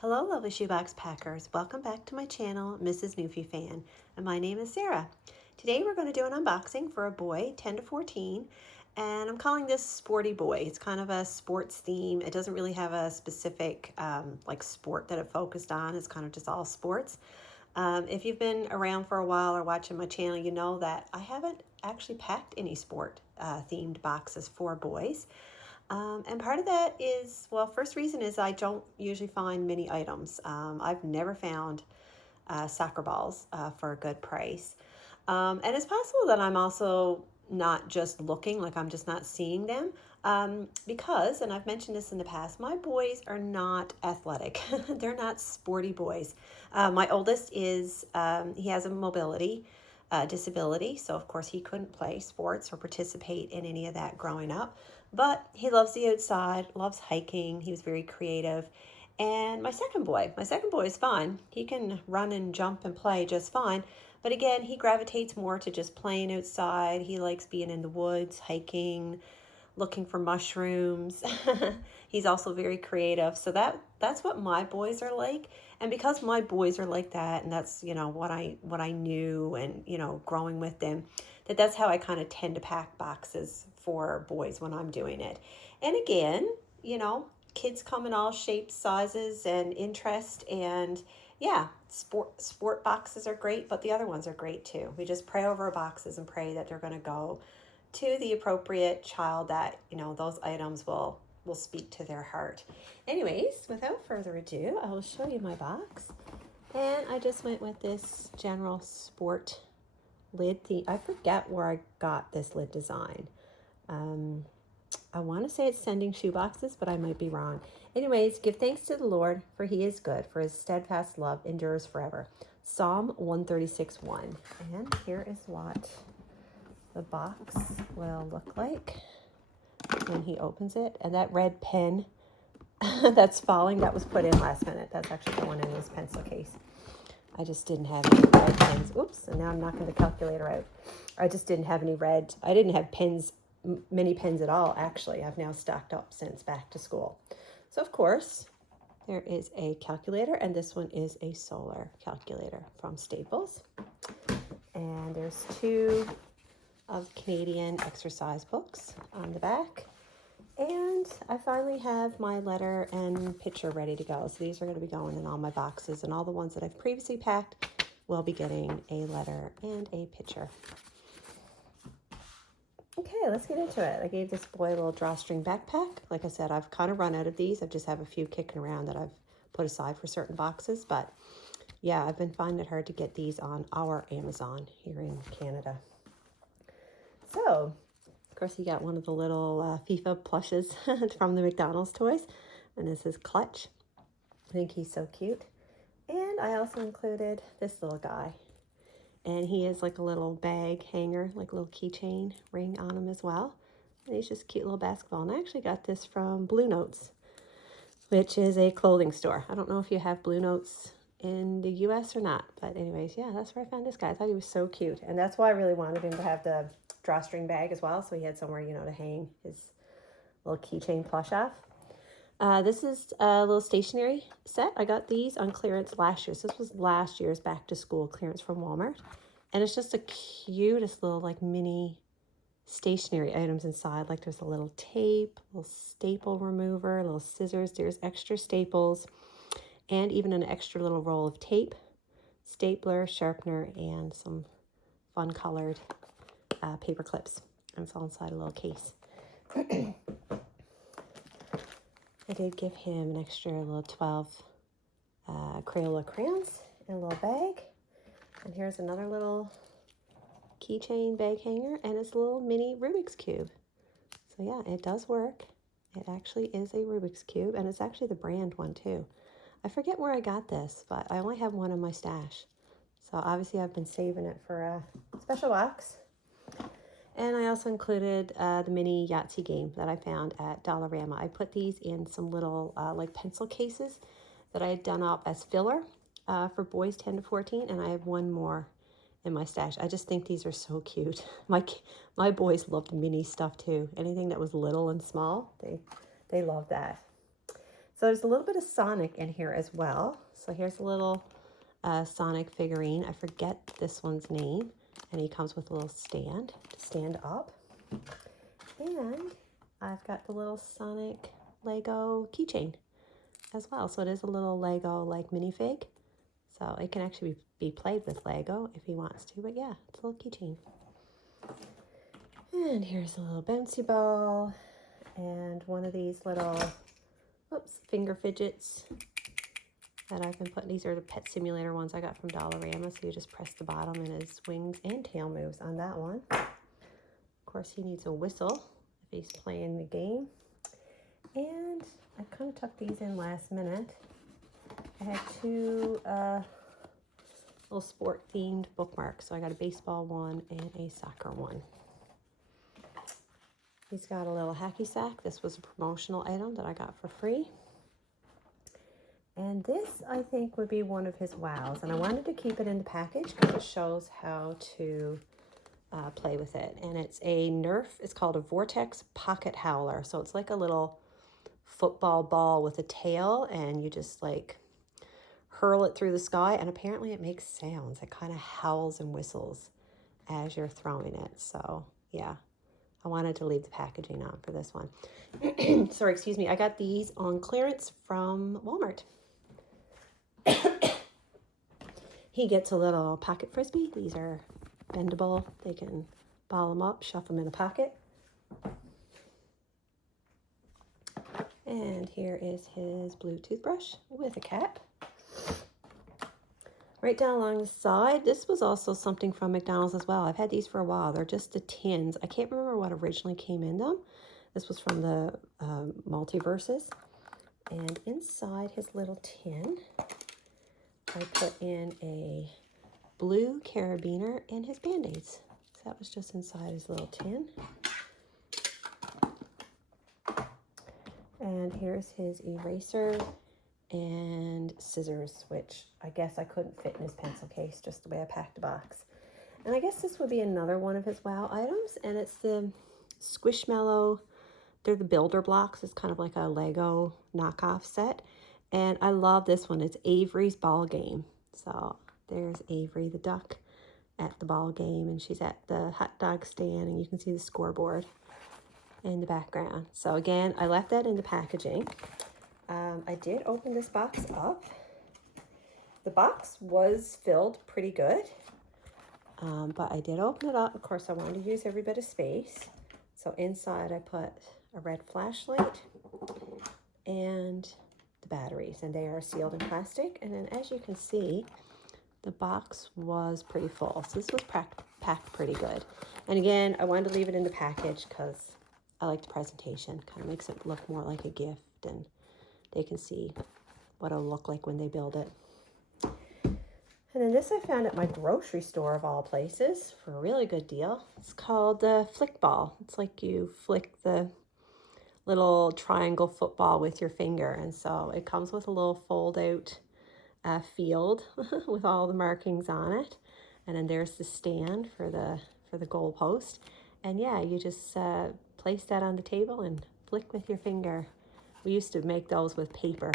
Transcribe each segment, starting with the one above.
Hello lovely shoebox packers, welcome back to my channel, Mrs. Newfie Fan, and my name is Sarah. Today we're going to do an unboxing for a boy 10 to 14, and I'm calling this Sporty Boy. It's kind of a sports theme. It doesn't really have a specific like sport that it focused on. It's kind of just all sports. If you've been around for a while or watching my channel, you know that I haven't actually packed any sport themed boxes for boys. And part of that is, well, first reason is I don't usually find many items. I've never found soccer balls for a good price. And it's possible that I'm also not just looking, like I'm just not seeing them. Because, and I've mentioned this in the past, my boys are not athletic. They're not sporty boys. My oldest is, he has a mobility disability, so of course he couldn't play sports or participate in any of that growing up. But he loves the outside, loves hiking. He was very creative. And my second boy is fine. He can run and jump and play just fine. But again, he gravitates more to just playing outside. He likes being in the woods, hiking, looking for mushrooms. He's also very creative. So that's what my boys are like. And because my boys are like that, and that's, you know, what I knew, and, you know, growing with them, that's how I kind of tend to pack boxes for boys when I'm doing it. And again, you know, kids come in all shapes, sizes, and interest. And yeah, sport boxes are great, but the other ones are great too. We just pray over our boxes and pray that they're going to go to the appropriate child, that, you know, those items will speak to their heart. Anyways, without further ado, I will show you my box. And I just went with this general sport lid theme. I forget where I got this lid design. I want to say it's Sending Shoeboxes, but I might be wrong. Anyways, give thanks to the Lord, for he is good, for his steadfast love endures forever. Psalm 136:1. And here is what the box will look like when he opens it. And that red pen that's falling, that was put in last minute. That's actually the one in this pencil case. I just didn't have any red pens. Oops, and now I'm knocking the calculator out. I just didn't have any red. I didn't have pens, many pens at all, actually. I've now stocked up since back to school. So, of course, there is a calculator, and this one is a solar calculator from Staples. And there's two of Canadian exercise books on the back. And I finally have my letter and picture ready to go. So these are going to be going in all my boxes, and all the ones that I've previously packed will be getting a letter and a picture. Okay, let's get into it. I gave this boy a little drawstring backpack. Like I said, I've kind of run out of these. I just have a few kicking around that I've put aside for certain boxes. But yeah, I've been finding it hard to get these on our Amazon here in Canada. So, of course, he got one of the little FIFA plushes from the McDonald's toys. And this is Clutch. I think he's so cute. And I also included this little guy. And he is like a little bag hanger, like a little keychain ring on him as well. And he's just a cute little basketball. And I actually got this from Blue Notes, which is a clothing store. I don't know if you have Blue Notes in the US or not. But anyways, yeah, that's where I found this guy. I thought he was so cute. And that's why I really wanted him to have the drawstring bag as well, so he had somewhere, you know, to hang his little keychain plush off. This is a little stationery set. I got these on clearance last year. So this was last year's back to school clearance from Walmart. And it's just the cutest little like mini stationery items inside. Like there's a little tape, a little staple remover, little scissors. There's extra staples, and even an extra little roll of tape, stapler, sharpener, and some fun colored paper clips. And it's all inside a little case. I did give him an extra little 12 Crayola crayons in a little bag. And here's another little keychain bag hanger, and it's a little mini Rubik's Cube. So yeah, it does work. It actually is a Rubik's Cube, and it's actually the brand one too. I forget where I got this, but I only have one in my stash. So obviously I've been saving it for a special box. And I also included the mini Yahtzee game that I found at Dollarama. I put these in some little like pencil cases that I had done up as filler for boys 10 to 14. And I have one more in my stash. I just think these are so cute. My boys loved mini stuff too. Anything that was little and small, they love that. So there's a little bit of Sonic in here as well. So here's a little Sonic figurine. I forget this one's name. And he comes with a little stand to stand up. And I've got the little Sonic Lego keychain as well. So it is a little Lego like minifig. So it can actually be played with Lego if he wants to. But yeah, it's a little keychain. And here's a little bouncy ball. And one of these little, finger fidgets that I've been putting. These are the Pet Simulator ones I got from Dollarama. So you just press the bottom and his wings and tail moves on that one. Of course, he needs a whistle if he's playing the game. And I kind of tucked these in last minute. I had two little sport themed bookmarks. So I got a baseball one and a soccer one. He's got a little hacky sack. This was a promotional item that I got for free. And this, I think, would be one of his wows. And I wanted to keep it in the package because it shows how to play with it. And it's a Nerf. It's called a Vortex Pocket Howler. So it's like a little football ball with a tail. And you just like hurl it through the sky. And apparently it makes sounds. It kind of howls and whistles as you're throwing it. So, yeah. I wanted to leave the packaging on for this one. Sorry, excuse me. I got these on clearance from Walmart. He gets a little pocket frisbee. These are bendable. They can ball them up, shove them in a pocket. And here is his blue toothbrush with a cap. Right down along the side, this was also something from McDonald's as well. I've had these for a while. They're just the tins. I can't remember what originally came in them. This was from the Multiverses. And inside his little tin, I put in a blue carabiner and his Band-Aids. So that was just inside his little tin. And here's his eraser and scissors, which I guess I couldn't fit in his pencil case just the way I packed the box. And I guess this would be another one of his wow items, and it's the Squishmallow. They're the builder blocks. It's kind of like a Lego knockoff set. And I love this one. It's Avery's ball game. So there's Avery the duck at the ball game, and she's at the hot dog stand, and you can see the scoreboard in the background. So again, I left that in the packaging. I did open this box up. The box was filled pretty good, but I did open it up. Of course, I wanted to use every bit of space. So inside I put a red flashlight and the batteries, and they are sealed in plastic. And then as you can see, the box was pretty full. So this was packed pretty good. And again, I wanted to leave it in the package because I like the presentation. Kind of makes it look more like a gift, and they can see what it'll look like when they build it. And then this I found at my grocery store of all places for a really good deal. It's called the Flick Ball. It's like you flick the little triangle football with your finger. And so it comes with a little fold out field with all the markings on it. And then there's the stand for the goal post. And yeah, you just place that on the table and flick with your finger. We used to make those with paper,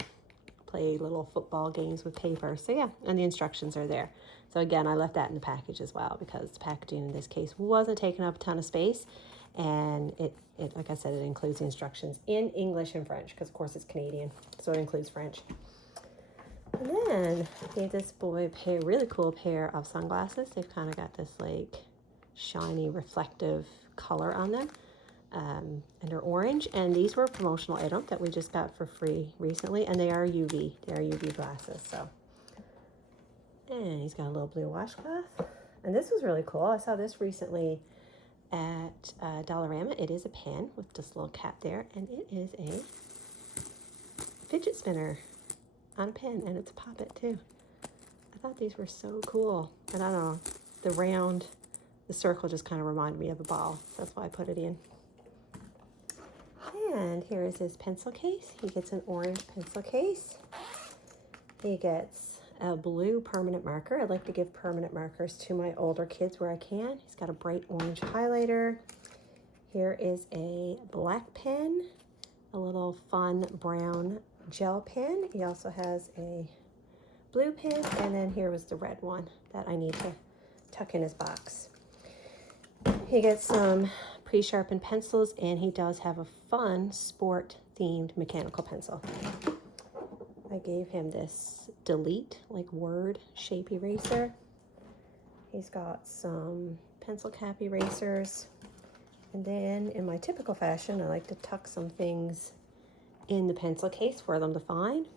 play little football games with paper. So yeah, and the instructions are there. So again, I left that in the package as well because the packaging in this case wasn't taking up a ton of space. And it like I said, it includes the instructions in English and French because of course it's Canadian, so it includes French. And then I gave this boy a really cool pair of sunglasses. They've kind of got this like shiny reflective color on them. And they're orange, and these were a promotional item that we just got for free recently, and they are UV. They are UV glasses. So, and he's got a little blue washcloth, and this was really cool. I saw this recently at Dollarama. It is a pen with this little cap there, and it is a fidget spinner on a pen, and it's a poppet too. I thought these were so cool, and I don't know, the circle just kind of reminded me of a ball. That's why I put it in. And here is his pencil case. He gets an orange pencil case. He gets a blue permanent marker. I like to give permanent markers to my older kids where I can. He's got a bright orange highlighter. Here is a black pen, a little fun brown gel pen. He also has a blue pen, and then here was the red one that I need to tuck in his box. He gets some pre-sharpened pencils, and he does have a fun sport-themed mechanical pencil. I gave him this Delete, like word shape eraser. He's got some pencil cap erasers. And then in my typical fashion, I like to tuck some things in the pencil case for them to find.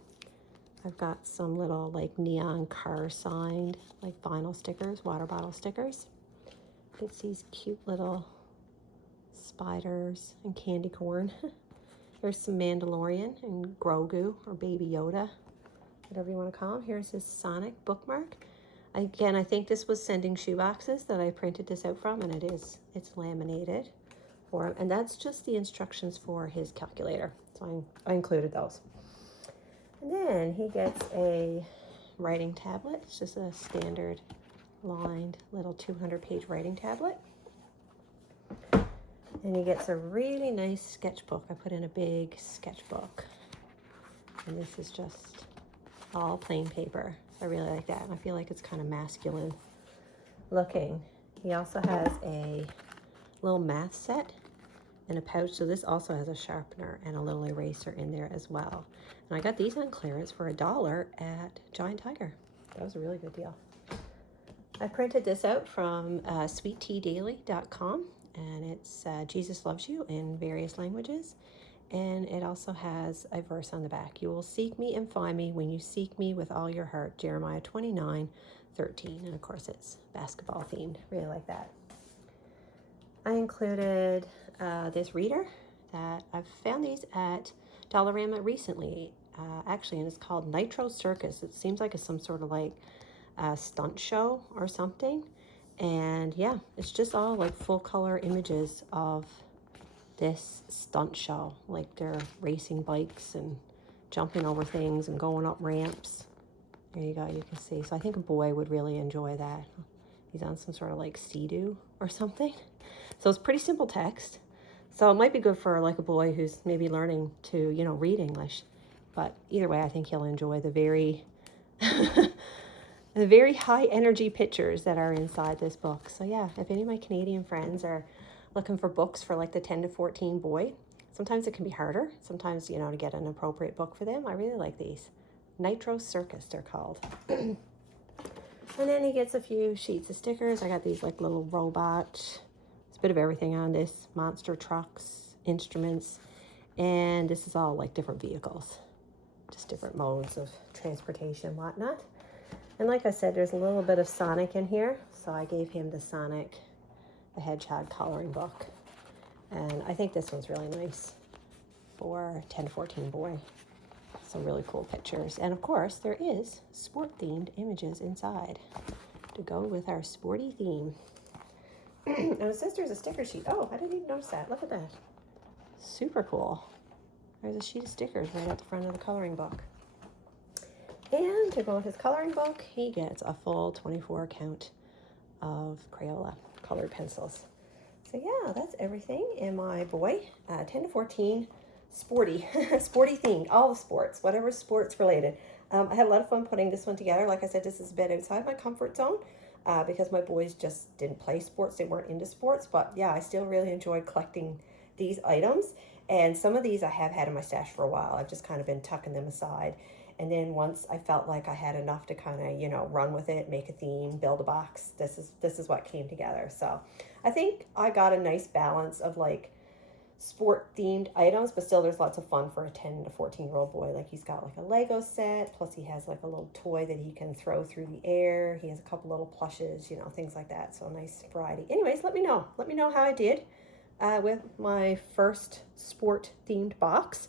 I've got some little like neon car signed like vinyl stickers, water bottle stickers. It's these cute little spiders and candy corn. There's some Mandalorian and Grogu or Baby Yoda, whatever you want to call him. Here's his Sonic bookmark. Again, I think this was Sending Shoeboxes that I printed this out from, and it's laminated for him. And that's just the instructions for his calculator. So I included those. And then he gets a writing tablet. It's just a standard lined little 200-page writing tablet. And he gets a really nice sketchbook. I put in a big sketchbook. And this is just all plain paper. I really like that. And I feel like it's kind of masculine looking. He also has a little math set and a pouch. So this also has a sharpener and a little eraser in there as well. And I got these on clearance for $1 at Giant Tiger. That was a really good deal. I printed this out from sweetteadaily.com, and it's Jesus Loves You in various languages. And it also has a verse on the back. You will seek me and find me when you seek me with all your heart. Jeremiah 29:13. And of course it's basketball themed. Really like that. I included this reader that I've found these at Dollarama recently. Actually, and it's called Nitro Circus. It seems like it's some sort of like stunt show or something. And yeah, it's just all like full color images of this stunt show. Like they're racing bikes and jumping over things and going up ramps. There you go, you can see. So I think a boy would really enjoy that. He's on some sort of like Sea-Doo or something. So it's pretty simple text. So it might be good for like a boy who's maybe learning to, you know, read English. But either way, I think he'll enjoy the very the very high energy pictures that are inside this book. So yeah, if any of my Canadian friends are looking for books for like the 10 to 14 boy, sometimes it can be harder. Sometimes, you know, to get an appropriate book for them. I really like these. Nitro Circus, they're called. And then he gets a few sheets of stickers. I got these like little robot. There's a bit of everything on this. Monster trucks, instruments, and this is all like different vehicles. Just different modes of transportation and whatnot. And like I said, there's a little bit of Sonic in here. So I gave him the Sonic the Hedgehog coloring book. And I think this one's really nice for 10 to 14 boy. Some really cool pictures. And of course, there is sport-themed images inside to go with our sporty theme. And it says there's a sticker sheet. Oh, I didn't even notice that. Look at that. Super cool. There's a sheet of stickers right at the front of the coloring book. And to go with his coloring book, he gets a full 24 count of Crayola colored pencils. So yeah, that's everything in my boy 10 to 14 sporty sporty themed, all the sports, whatever sports related. I had a lot of fun putting this one together. Like I said, this is a bit outside my comfort zone because my boys just didn't play sports. They weren't into sports, but yeah, I still really enjoyed collecting these items. And some of these I have had in my stash for a while. I've just kind of been tucking them aside. And then once I felt like I had enough to kind of, you know, run with it, make a theme, build a box, this is what came together. So I think I got a nice balance of like sport themed items, but still there's lots of fun for a 10 to 14-year-old boy. Like he's got like a Lego set, plus he has like a little toy that he can throw through the air. He has a couple little plushes, you know, things like that. So nice variety. Anyways, let me know how I did with my first sport themed box.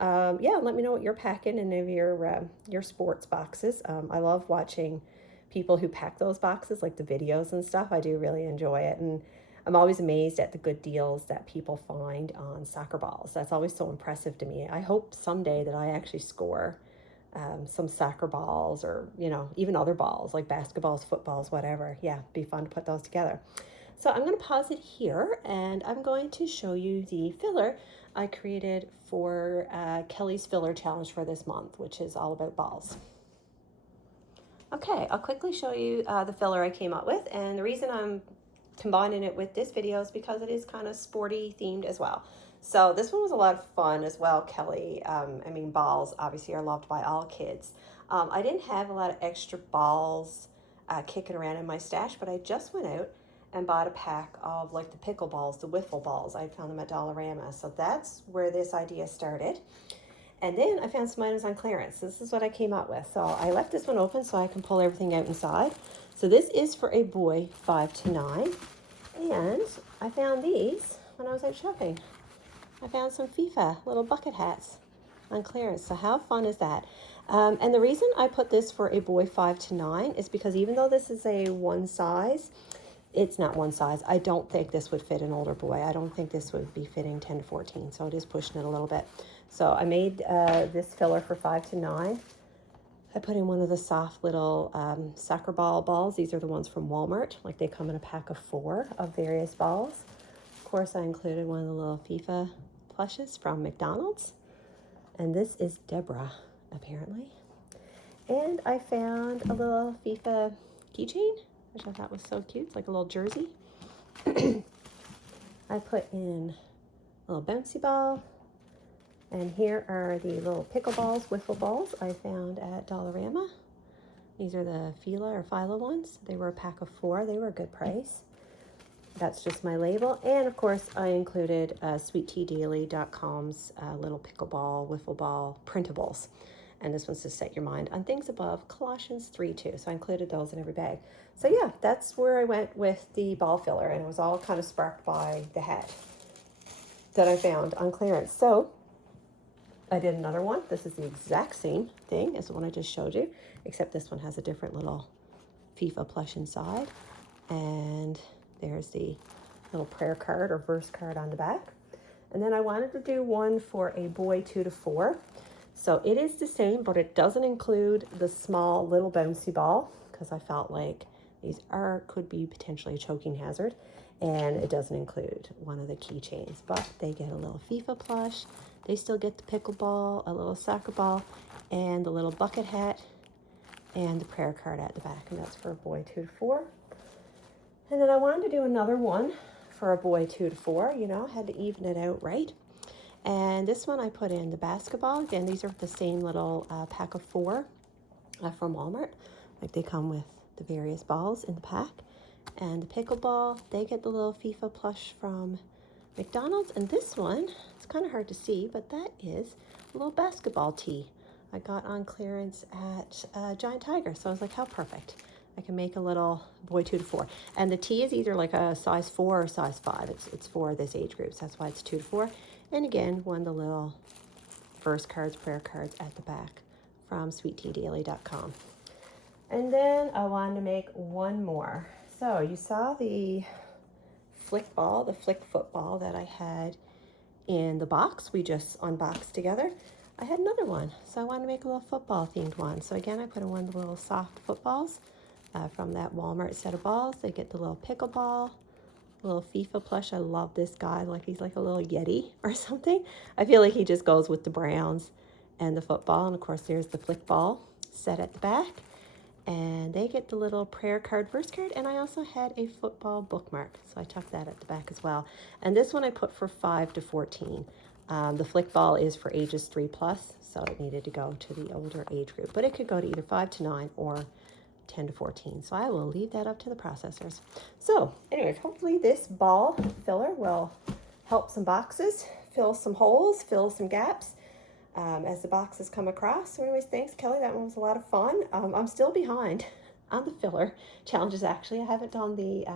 Yeah, let me know what you're packing in of your sports boxes. I love watching people who pack those boxes, like the videos and stuff. I do really enjoy it, and I'm always amazed at the good deals that people find on soccer balls. That's always so impressive to me. I hope someday that I actually score some soccer balls, or, you know, even other balls like basketballs, footballs, whatever. Yeah, it'd be fun to put those together. So I'm going to pause it here, and I'm going to show you the filler I created for Kelly's filler challenge for this month, which is all about balls. Okay, I'll quickly show you the filler I came up with, and the reason I'm combining it with this video is because it is kind of sporty themed as well. So this one was a lot of fun as well, Kelly. I mean, balls obviously are loved by all kids. I didn't have a lot of extra balls kicking around in my stash, but I just went out and bought a pack of like the pickle balls, the wiffle balls. I found them at Dollarama. So that's where this idea started. And then I found some items on clearance. This is what I came up with. So I left this one open so I can pull everything out inside. So this is for a boy 5 to 9. And I found these when I was out shopping. I found some FIFA little bucket hats on clearance. So how fun is that? And the reason I put this for a boy 5 to 9 is because even though this is a one size, it's not one size. I don't think this would fit an older boy. I don't think this would be fitting 10 to 14. So it is pushing it a little bit. So I made this filler for 5 to 9. I put in one of the soft little soccer ball balls. These are the ones from Walmart. Like they come in a pack of 4 of various balls. Of course, I included one of the little FIFA plushes from McDonald's. And this is Deborah, apparently. And I found a little FIFA keychain, which I thought was so cute. It's like a little jersey. I put in a little bouncy ball. And here are the little pickle balls, wiffle balls I found at Dollarama. These are the Fila ones. They were a pack of 4. They were a good price. That's just my label. And of course, I included SweetTeaDaily.com's little pickleball, wiffle ball printables. And this one's to set your mind on things above Colossians 3:2. So I included those in every bag. So yeah, that's where I went with the ball filler. And it was all kind of sparked by the hat that I found on clearance. So I did another one. This is the exact same thing as the one I just showed you, except this one has a different little FIFA plush inside. And there's the little prayer card or verse card on the back. And then I wanted to do one for a boy 2 to 4. So it is the same, but it doesn't include the small little bouncy ball because I felt like these could be potentially a choking hazard. And it doesn't include one of the keychains, but they get a little FIFA plush. They still get the pickleball, a little soccer ball, and the little bucket hat, and the prayer card at the back. And that's for a boy 2 to 4. And then I wanted to do another one for a boy 2 to 4. You know, had to even it out right. And this one I put in the basketball. Again, these are the same little pack of 4 from Walmart. Like they come with the various balls in the pack. And the pickleball, they get the little FIFA plush from McDonald's. And this one, it's kind of hard to see, but that is a little basketball tee I got on clearance at Giant Tiger. So I was like, how perfect. I can make a little boy 2 to 4. And the tee is either like a size 4 or size 5. It's for this age group, so that's why it's 2 to 4. And again, one of the little verse cards, prayer cards at the back from SweetTeaDaily.com. And then I wanted to make one more. So you saw the flick ball, the flick football that I had in the box we just unboxed together. I had another one, so I wanted to make a little football themed one. So again, I put in one of the little soft footballs from that Walmart set of balls. They get the little pickleball, little FIFA plush. I love this guy, like he's like a little Yeti or something. I feel like he just goes with the Browns and the football. And of course, there's the flick ball set at the back. And they get the little prayer card, verse card, and I also had a football bookmark, so I tucked that at the back as well. And this one I put for 5 to 14. The flick ball is for ages 3+, so it needed to go to the older age group, but it could go to either 5 to 9 or 10 to 14. So I will leave that up to the processors. So anyways, hopefully this ball filler will help some boxes, fill some holes, fill some gaps. As the boxes come across. So anyways, thanks Kelly, that one was a lot of fun. I'm still behind on the filler challenges actually. I haven't done the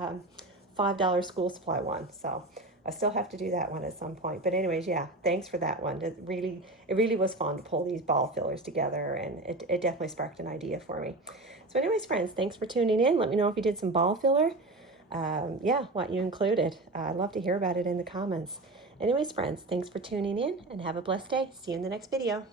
$5 school supply one, so I still have to do that one at some point. But anyways, yeah, thanks for that one. It really was fun to pull these ball fillers together, and it definitely sparked an idea for me. So anyways, friends, thanks for tuning in. Let me know if you did some ball filler. Yeah, what you included. I'd love to hear about it in the comments. Anyways, friends, thanks for tuning in and have a blessed day. See you in the next video.